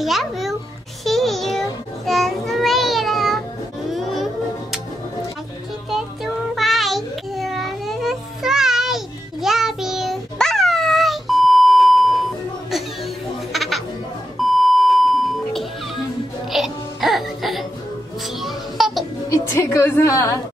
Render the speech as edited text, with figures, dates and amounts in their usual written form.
I love you. See you. That's later. I keep it to right. That's right. Love you. Bye. いっちゃいこさん。